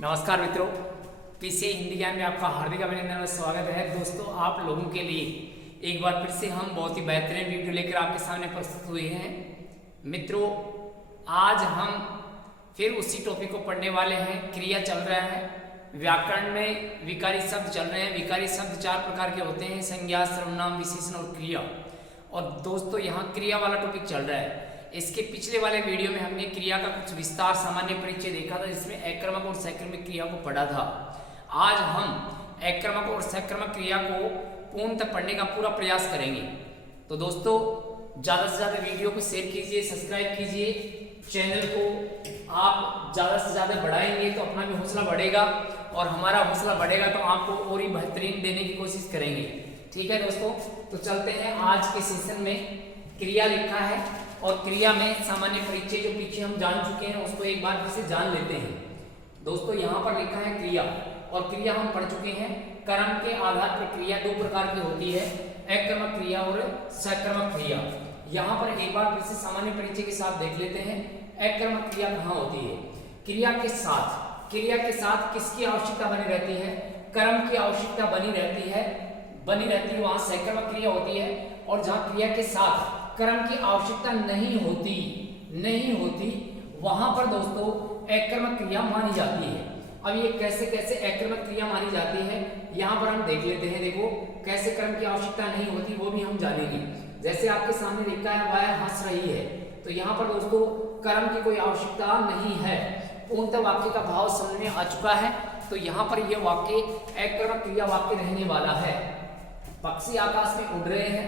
नमस्कार मित्रों, पीसीए हिंदी ज्ञान में आपका हार्दिक अभिनंदन और स्वागत है। दोस्तों, आप लोगों के लिए एक बार फिर से हम बहुत ही बेहतरीन वीडियो लेकर आपके सामने प्रस्तुत हुए हैं। मित्रों, आज हम फिर उसी टॉपिक को पढ़ने वाले हैं। क्रिया चल रहा है, व्याकरण में विकारी शब्द चल रहे हैं। विकारी शब्द चार प्रकार के होते हैं: संज्ञा, सर्वनाम, विशेषण और क्रिया। और दोस्तों, यहाँ क्रिया वाला टॉपिक चल रहा है। इसके पिछले वाले वीडियो में हमने क्रिया का कुछ विस्तार सामान्य परिचय देखा था, जिसमें एकक्रमक और सक्रमिक क्रिया को पढ़ा था। आज हम एकक्रमक और सक्रमक क्रिया को पूर्णतः पढ़ने का पूरा प्रयास करेंगे। तो दोस्तों, ज़्यादा से ज़्यादा वीडियो को शेयर कीजिए, सब्सक्राइब कीजिए। चैनल को आप ज़्यादा से ज़्यादा बढ़ाएंगे तो अपना भी हौसला बढ़ेगा, और हमारा हौसला बढ़ेगा तो आपको और ही बेहतरीन देने की कोशिश करेंगे। ठीक है दोस्तों, तो चलते हैं। आज के सेशन में क्रिया लिखा है, और क्रिया में सामान्य परिचय जो पीछे हम जान चुके हैं उसको एक बार फिर से जान लेते हैं। दोस्तों, यहाँ पर लिखा है क्रिया, और क्रिया हम पढ़ चुके हैं। कर्म के आधार पर क्रिया दो प्रकार की होती है: एकक्रमक क्रिया और सक्रमक क्रिया। यहाँ पर एक बार फिर से सामान्य परिचय के साथ देख लेते हैं। एकक्रमक क्रिया कहाँ होती है? क्रिया के साथ किसकी आवश्यकता बनी रहती है? कर्म की आवश्यकता बनी रहती है वहां सक्रमक क्रिया होती है। और जहाँ क्रिया के साथ कर्म की आवश्यकता नहीं होती वहां पर दोस्तों एकक्रमक क्रिया मानी जाती है। अब ये कैसे एकक्रमक क्रिया मानी जाती है, यहाँ पर हम देख लेते हैं। देखो, कैसे कर्म की आवश्यकता नहीं होती वो भी हम जानेंगे। जैसे आपके सामने लिखा है, वह हंस रही है, तो यहाँ पर दोस्तों कर्म की कोई आवश्यकता नहीं है। पूर्णतः वाक्य का भाव समझ में आ चुका है। तो यहाँ पर यह वाक्य एकक्रमक क्रिया वाक्य रहने वाला है। पक्षी आकाश में उड़ रहे हैं,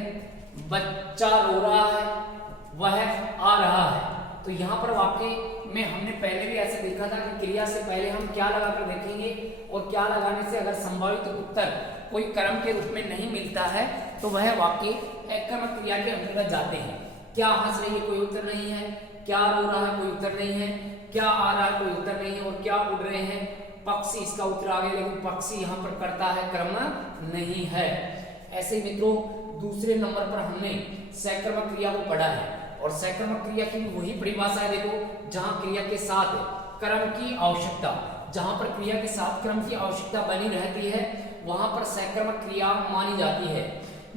बच्चा रो रहा है, वह आ रहा है। तो यहाँ पर वाक्य में हमने पहले भी ऐसे देखा था कि क्रिया से पहले हम क्या लगाकर देखेंगे, और क्या लगाने से अगर संभावित उत्तर कोई कर्म के रूप में नहीं मिलता है तो वह वाक्य एकक्रमक क्रिया के अंतर्गत जाते हैं। क्या हंस रही है, कोई उत्तर नहीं है। क्या रो रहा है, कोई उत्तर नहीं है। क्या आ रहा है, कोई उत्तर नहीं है। और क्या उड़ रहे हैं, पक्षी, इसका उत्तर आ गया, लेकिन पक्षी यहाँ पर करता है, कर्म नहीं है। ऐसे ही मित्रों, दूसरे नंबर पर हमने सक्रमक क्रिया को पढ़ा है, और सक्रमक क्रिया की वही परिभाषा है। देखो, जहां क्रिया के साथ कर्म की आवश्यकता, जहां पर क्रिया के साथ कर्म की आवश्यकता बनी रहती है वहां पर सक्रमक क्रिया मानी जाती है।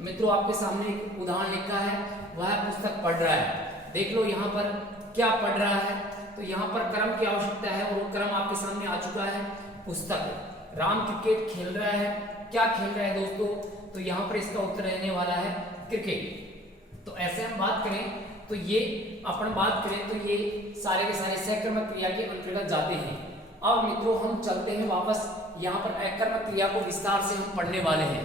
मित्रों, आपके सामने एक उदाहरण लिखा है, वह पुस्तक पढ़ रहा है। देख लो यहाँ पर क्या पढ़ रहा है, तो यहाँ पर कर्म की आवश्यकता है, और वो कर्म आपके सामने आ चुका है, पुस्तक। राम क्रिकेट खेल रहा है। क्या खेल रहा है दोस्तों? तो यहाँ पर इसका उत्तर रहने वाला है क्रिकेट। तो ऐसे हम बात करें तो ये सारे के सारे सक्रमक क्रिया के अंतर्गत जाते हैं। अब मित्रों, हम चलते हैं वापस। यहाँ पर एकक्रमक क्रिया को विस्तार से हम पढ़ने वाले हैं।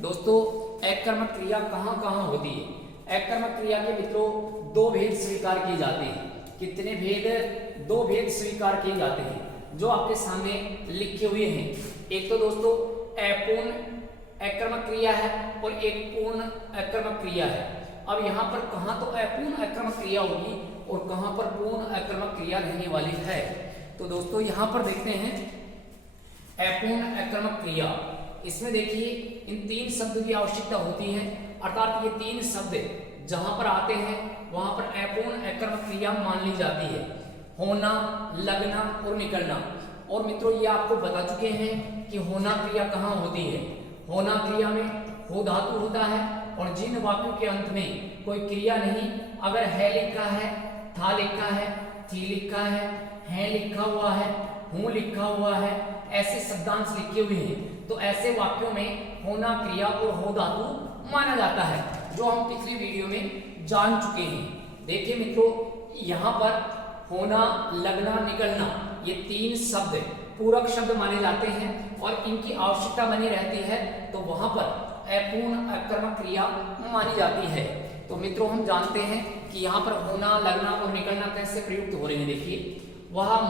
दोस्तों, एकक्रमक क्रिया कहाँ कहाँ होती है? एकक्रमक क्रिया के मित्रों दो भेद स्वीकार किए जाते हैं। कितने भेद? दो भेद स्वीकार किए जाते हैं, जो आपके सामने लिखे हुए हैं। एक तो दोस्तों अपूर्ण एकक्रमक क्रिया है, और एक पूर्ण एकक्रमक क्रिया है। अब यहाँ पर कहाँ तो अपूर्ण एकक्रमक क्रिया होगी और कहाँ पर पूर्ण एकक्रमक क्रिया रहने वाली है। तो दोस्तों, यहाँ पर देखते हैं अपूर्ण एकक्रमक क्रिया। इसमें देखिए, इन तीन शब्द की आवश्यकता होती है, अर्थात ये तीन शब्द जहां पर आते हैं वहां पर अपूर्ण एकक्रमक क्रिया मान ली जाती है: होना, लगना और निकलना। और मित्रों, ये आपको बता चुके हैं कि होना क्रिया कहाँ होती है। होना क्रिया में हो धातु होता है, और जिन वाक्यों के अंत में कोई क्रिया नहीं, अगर है लिखा है, था लिखा है, थी लिखा है लिखा हुआ है, हूं लिखा हुआ है, ऐसे शब्दांश लिखे हुए हैं, तो ऐसे वाक्यों में होना क्रिया और हो धातु माना जाता है, जो हम पिछले वीडियो में जान चुके हैं। देखिए मित्रों, यहाँ पर होना, लगना, निकलना, ये तीन शब्द पूरक शब्द माने जाते हैं, और इनकी आवश्यकता बनी रहती है, तो वहां पर अपूर्ण एकक्रमक क्रिया मानी जाती है। तो मित्रों, हम जानते हैं कि यहाँ पर होना, लगना और निकलना कैसे प्रयुक्त हो रहे हैं। देखिए, वह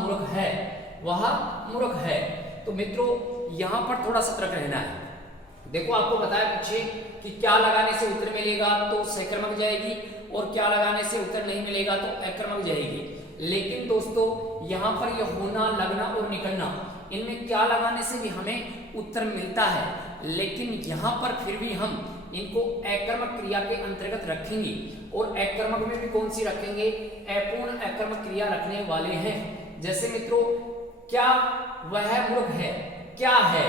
मूर्ख है। तो मित्रों, यहाँ पर थोड़ा सतर्क रहना है। देखो, आपको बताया पीछे कि क्या लगाने से उत्तर मिलेगा तो सक्रमक जाएगी, और क्या लगाने से उत्तर नहीं मिलेगा तो अक्रमक जाएगी। लेकिन दोस्तों, यहाँ पर यह होना, लगना और निकलना, इनमें क्या लगाने से भी हमें उत्तर मिलता है, लेकिन यहाँ पर फिर भी हम इनको अकर्मक क्रिया के अंतर्गत रखेंगे। और अकर्मक में भी कौन सी रखेंगे? अपूर्ण अकर्मक क्रिया रखने वाले हैं। जैसे मित्रों क्या वह मूर्ख है? क्या है?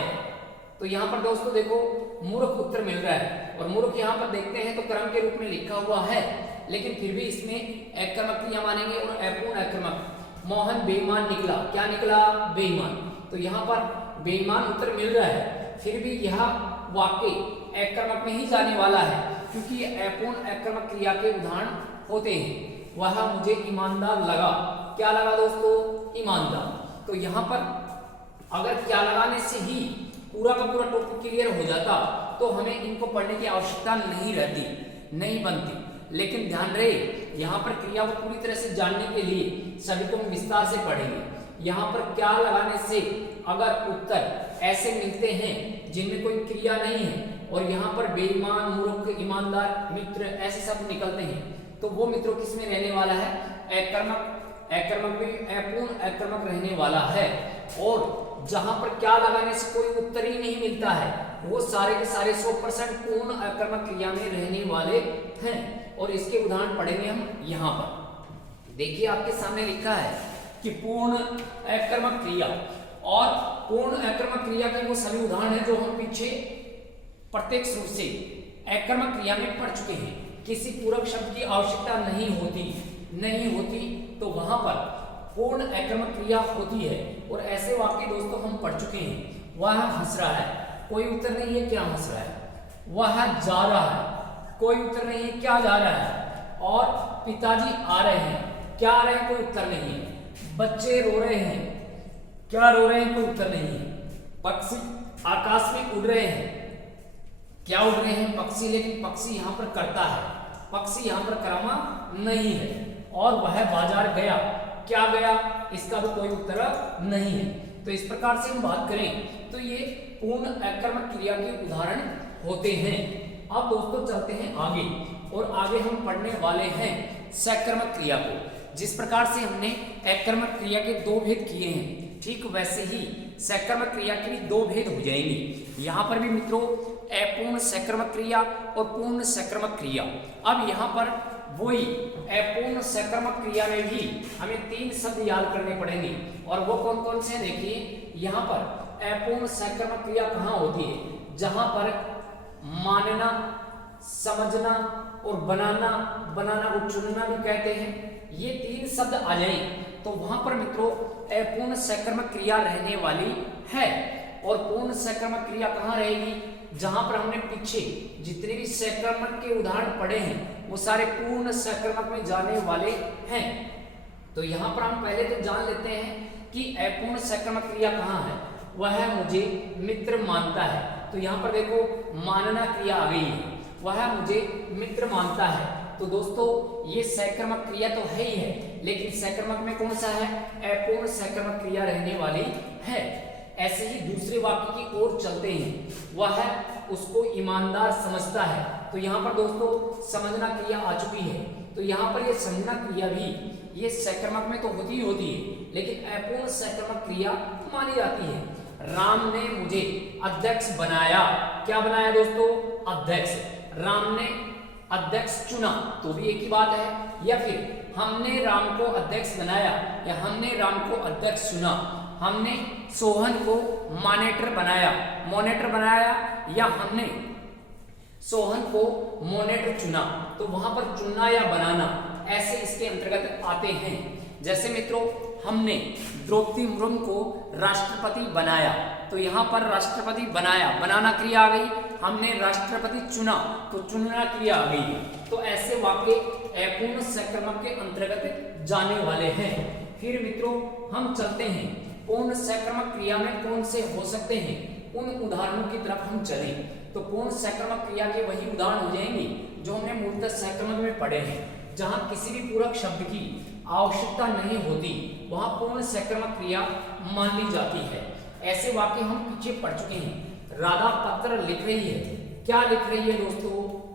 तो यहाँ पर दोस्तों देखो मूर्ख उत्तर मिल रहा है, और मूर्ख यहाँ पर देखते हैं तो कर्म के रूप में लिखा हुआ है, लेकिन फिर भी इसमें अकर्मक क्रिया मानेंगे और अपूर्ण अकर्मक। मोहन बेईमान निकला, क्या निकला? बेईमान। तो यहाँ पर बेईमान उत्तर मिल रहा है, फिर भी यह वाक्य अकर्मक में ही जाने वाला है, क्योंकि अपूर्ण अकर्मक क्रिया के उदाहरण होते हैं। वह मुझे ईमानदार लगा, क्या लगा दोस्तों? ईमानदार। तो यहाँ पर अगर क्या लगाने से ही पूरा का पूरा टॉपिक क्लियर हो जाता तो हमें इनको पढ़ने की आवश्यकता नहीं रहती, नहीं बनती। लेकिन ध्यान रहे यहाँ पर क्रिया को पूरी तरह से जानने के लिए सभी को हम विस्तार से पढ़ेंगे। यहाँ पर क्या लगाने से अगर उत्तर ऐसे मिलते हैं जिनमें कोई क्रिया नहीं है, और यहाँ पर बेईमान, मूर्ख, ईमानदार, मित्र ऐसे सब निकलते हैं, तो वो मित्रों किस में रहने वाला है? अकर्मक। अकर्मक में अपूर्ण अकर्मक रहने वाला है। और जहां पर क्या लगाने से कोई उत्तर ही नहीं मिलता है, वो सारे के सारे 100% पूर्ण अकर्मक क्रिया में रहने वाले हैं। और इसके उदाहरण पढ़ेंगे हम यहाँ पर। देखिए आपके सामने लिखा है कि पूर्ण अकर्मक क्रिया, और पूर्ण अकर्मक क्रिया के वो सभी उदाहरण हैं जो हम पीछे प्रत्यक्ष रूप से अकर्मक क्रिया में पढ़ चुके हैं। किसी पूरक शब्द की आवश्यकता नहीं होती, तो वहां पर पूर्ण अकर्मक क्रिया होती है। और ऐसे वाक्य दोस्तों हम पढ़ चुके हैं। वह हंस रहा है, कोई उत्तर नहीं है, क्या हंस रहा है? वह जा रहा है, कोई उत्तर नहीं है, क्या जा रहा है? और पिताजी आ रहे हैं, क्या आ रहे हैं? कोई उत्तर नहीं है। बच्चे रो रहे हैं, क्या रो रहे हैं? कोई उत्तर नहीं है। पक्षी आकाश में उड़ रहे हैं, क्या उड़ रहे हैं? पक्षी। लेकिन पक्षी यहाँ पर करता है, पक्षी यहाँ पर कर्मा नहीं है। और वह बाजार गया, क्या गया? इसका भी कोई उत्तर नहीं है। तो इस प्रकार से हम बात करें तो ये पूर्ण अकर्मक क्रिया के उदाहरण होते हैं। अब दोस्तों चलते हैं आगे, और आगे हम पढ़ने वाले हैं सकर्मक क्रिया को। जिस प्रकार से हमने अकर्मक क्रिया के दो भेद किए हैं, ठीक वैसे ही सकर्मक क्रिया के भी दो भेद हो जाएंगे। यहाँ पर भी मित्रों अपूर्ण सकर्मक क्रिया और पूर्ण सकर्मक क्रिया। अब यहाँ पर वही अपूर्ण सकर्मक क्रिया में भी हमें 3 शब्द याद करने पड़ेंगे, और वो कौन कौन से? देखिए यहाँ पर अपूर्ण सकर्मक क्रिया कहाँ होती है? जहां पर मानना, समझना और बनाना को चुनना भी कहते हैं, ये 3 शब्द आ जाए तो वहां पर मित्रों अपूर्ण सकर्मक क्रिया रहने वाली है। और पूर्ण सकर्मक क्रिया कहाँ रहेगी? जहां पर हमने पीछे जितने भी सकर्मक के उदाहरण पढ़े हैं वो सारे पूर्ण सकर्मक में जाने वाले हैं। तो यहाँ पर हम पहले तो जान लेते हैं कि अपूर्ण सकर्मक क्रिया कहाँ है। वह मुझे मित्र मानता है। तो यहाँ पर देखो मानना क्रिया आ गई है, वह मुझे मित्र मानता है। तो दोस्तों ये सकर्मक क्रिया तो है ही है, लेकिन सकर्मक में कौन सा है? अपूर्ण सकर्मक क्रिया रहने वाली है। ऐसे ही दूसरे वाक्य की ओर चलते हैं, वह उसको ईमानदार समझता है। तो यहाँ पर दोस्तों समझना क्रिया आ चुकी है। तो यहाँ पर ये समझना क्रिया भी ये सकर्मक में तो होती ही होती है, लेकिन अपूर्ण सकर्मक क्रिया मानी जाती है। राम ने मुझे अध्यक्ष बनाया, क्या बनाया दोस्तों? अध्यक्ष। राम ने अध्यक्ष चुना, तो भी एक ही बात है। या फिर हमने राम को अध्यक्ष बनाया, या हमने राम को अध्यक्ष चुना। हमने सोहन को मॉनिटर बनाया, या हमने सोहन को मॉनिटर चुना। तो वहां पर चुनना या बनाना ऐसे इसके अंतर्गत आते हैं। जैसे मित्रों हमने द्रौपदी मुर्मू को राष्ट्रपति बनाया, तो यहाँ पर राष्ट्रपति बनाना क्रिया आ गई। हमने राष्ट्रपति चुना, तो चुनना क्रिया आ गई। तो ऐसे वाक्य अपूर्ण सकर्मक के अंतर्गत जाने वाले हैं। फिर मित्रों हम चलते हैं पूर्ण सकर्मक क्रिया में कौन से हो सकते हैं, उन उदाहरणों की तरफ हम चलें। तो पूर्ण सकर्मक क्रिया के वही उदाहरण हो जाएंगे जो हमने मूलतः सकर्मक में पढ़े हैं। जहां किसी भी पूरक शब्द की आवश्यकता नहीं होती, वहां पूर्ण सकर्मक क्रिया मान ली जाती है। ऐसे वाक्य हम पीछे पढ़ चुके हैं। राधा पत्र लिख रही है, क्या लिख रही है दोस्तों?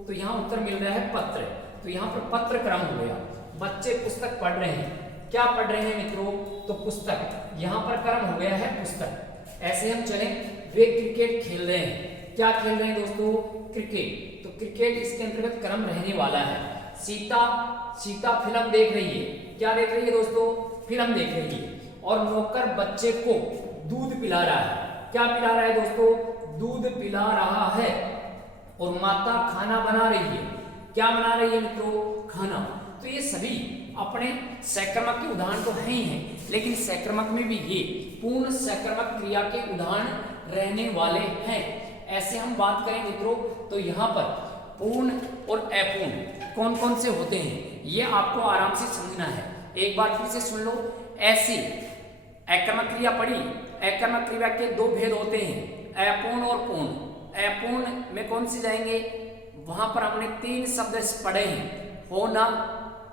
तो यहाँ उत्तर मिल रहा है पत्र। तो यहाँ पर पत्र क्रम हो गया। बच्चे पुस्तक पढ़ रहे हैं, क्या पढ़ रहे हैं मित्रों? तो पुस्तक। यहाँ पर क्रम हो गया है पुस्तक। ऐसे हम चले, वे क्रिकेट खेल रहे हैं, क्या खेल रहे हैं दोस्तों? क्रिकेट। तो क्रिकेट इसके अंतर्गत क्रम रहने वाला है। सीता फिल्म देख रही है, क्या देख रही है दोस्तों? फिल्म देख रही है। और नौकर बच्चे को दूध पिला रहा है। क्या पिला रहा है दोस्तों? दूध पिला रहा है। और माता खाना बना रही है। क्या बना रही है मित्रों? खाना। तो ये सभी अपने सकर्मक के उदाहरण तो है ही हैं, लेकिन सकर्मक में भी ये पूर्ण सकर्मक क्रिया के उदाहरण रहने वाले हैं। ऐसे हम बात करें मित्रों तो यहाँ पर पूर्ण और अपूर्ण कौन कौन से होते हैं ये आपको आराम से समझना है। एक बार फिर से सुन लो। ऐसी अकर्मक क्रिया पढ़ी। अकर्मक क्रिया के दो भेद होते हैं, अपूर्ण और पूर्ण। अपूर्ण में कौन से जाएंगे? वहां पर हमने 3 शब्द पढ़े हैं, होना,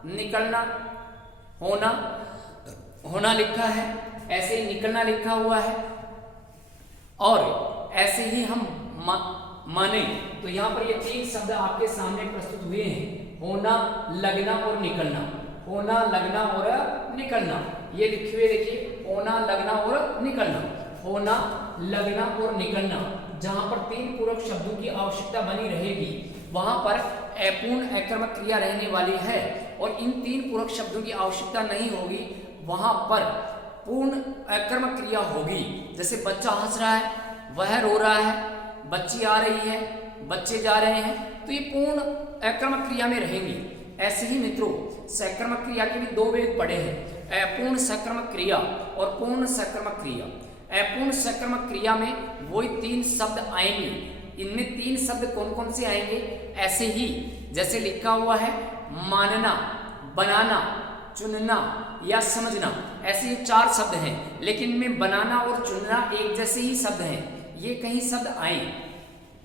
निकलना, होना, होना लिखा है, ऐसे ही निकलना लिखा हुआ है। और ऐसे ही हम माने तो यहाँ पर ये 3 शब्द आपके सामने प्रस्तुत हुए हैं, होना, लगना और निकलना। होना, लगना और निकलना, ये लिखे हुए देखिए, होना, लगना और निकलना। होना, लगना और निकलना, जहां पर 3 पूरक शब्दों की आवश्यकता बनी रहेगी वहां पर अपूर्ण अकर्मक क्रिया रहने वाली है। और इन 3 पूरक शब्दों की आवश्यकता नहीं होगी वहां पर पूर्ण अकर्मक क्रिया होगी। जैसे बच्चा हंस रहा है, वह रो रहा है, बच्ची आ रही है, बच्चे जा रहे हैं, तो ये पूर्ण अकर्मक क्रिया में रहेंगी। ऐसे ही मित्रों सकर्मक क्रिया के भी 2 भेद पड़े हैं, अपूर्ण सकर्मक क्रिया और पूर्ण सकर्मक क्रिया। अपूर्ण सकर्मक क्रिया में वही 3 शब्द आएंगे। इनमें 3 शब्द कौन कौन से आएंगे? ऐसे ही जैसे लिखा हुआ है, मानना, बनाना, चुनना या समझना, ऐसे ही 4 शब्द हैं, लेकिन इनमें बनाना और चुनना एक जैसे ही शब्द हैं। ये कहीं शब्द आए,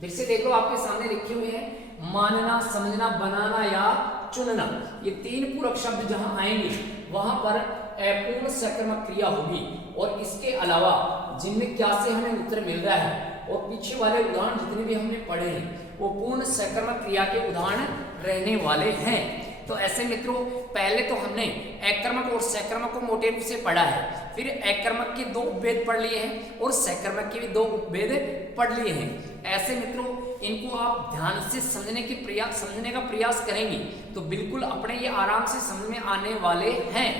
फिर से देख लो आपके सामने लिखे हुए हैं, मानना, समझना, बनाना या चुनना, ये 3 पूरक शब्द जहां आएंगे वहां पर अपूर्ण सकर्मक क्रिया होगी। और इसके अलावा जिनमें क्या से हमें उत्तर मिल रहा है और पीछे वाले उदाहरण जितने भी हमने पढ़े हैं वो पूर्ण सकर्मक क्रिया के उदाहरण रहने वाले हैं। तो ऐसे मित्रों पहले तो हमने अकर्मक और सकर्मक को मोटे रूप से पढ़ा है, फिर अकर्मक के 2 उपभेद पढ़ लिए हैं और सकर्मक के भी 2 उपभेद पढ़ लिए हैं। ऐसे मित्रों इनको आप ध्यान से समझने का प्रयास करेंगे तो बिल्कुल अपने ये आराम से समझ में आने वाले हैं।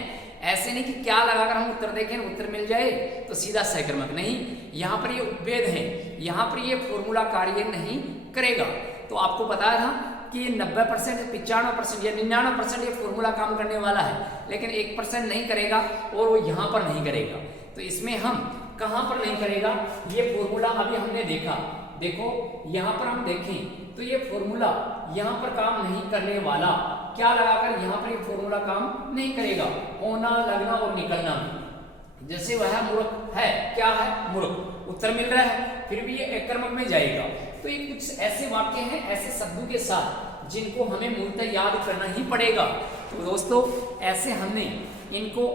ऐसे नहीं कि क्या लगाकर हम उत्तर देखें उत्तर मिल जाए तो सीधा सकर्मक, नहीं, यहाँ पर ये उपभेद है, यहाँ पर ये फॉर्मूला कार्य नहीं करेगा। तो आपको बताया था कि 90%, 95% या 99% ये फॉर्मूला काम करने वाला है, लेकिन 1% नहीं करेगा और वो यहाँ पर नहीं करेगा। तो इसमें हम कहाँ पर नहीं करेगा? ये फॉर्मूला अभी हमने देखा, देखो यहाँ पर हम देखें तो ये फॉर्मूला यहाँ पर काम नहीं करने वाला। क्या लगाकर यहाँ पर ये फॉर्मूला काम नहीं करेगा? होना, लगना और निकलना। जैसे वह मूर्ख है, क्या है? मूर्ख, उत्तर मिल रहा है, फिर भी ये अकर्मक में जाएगा। तो ये कुछ ऐसे वाक्य हैं ऐसे शब्दों के साथ जिनको हमें मूलतः याद करना ही पड़ेगा। तो दोस्तों ऐसे हमने इनको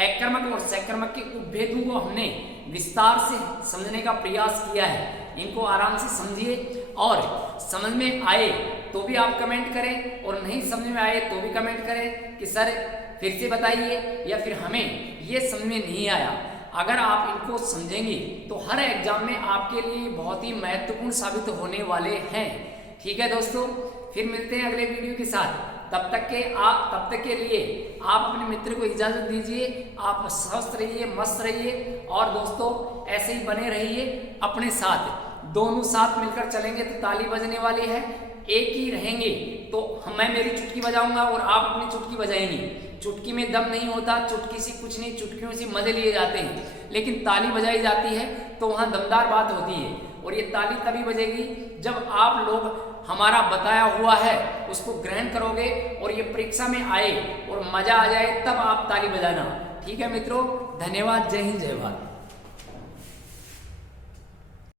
अकर्मक और सकर्मक के उपभेदों को हमने विस्तार से समझने का प्रयास किया है। इनको आराम से समझिए और समझ में आए तो भी आप कमेंट करें और नहीं समझ में आए तो भी कमेंट करें कि सर फिर से बताइए, या फिर हमें ये समझ में नहीं आया। अगर आप इनको समझेंगे तो हर एग्जाम में आपके लिए बहुत ही महत्वपूर्ण साबित होने वाले हैं। ठीक है दोस्तों, फिर मिलते हैं अगले वीडियो के साथ। तब तक के लिए आप अपने मित्र को इजाजत दीजिए। आप स्वस्थ रहिए, मस्त रहिए और दोस्तों ऐसे ही बने रहिए अपने साथ। दोनों साथ मिलकर चलेंगे तो ताली बजने वाली है। एक ही रहेंगे तो मैं मेरी चुटकी बजाऊंगा और आप अपनी चुटकी बजाएंगे। चुटकी में दम नहीं होता, चुटकी से कुछ नहीं, चुटकियों से मजे लिए जाते हैं, लेकिन ताली बजाई जाती है तो वहाँ दमदार बात होती है। और ये ताली तभी बजेगी जब आप लोग हमारा बताया हुआ है उसको ग्रहण करोगे और ये परीक्षा में आए और मजा आ जाए तब आप ताली बजाना। ठीक है मित्रों, धन्यवाद। जय हिंद, जय भारत।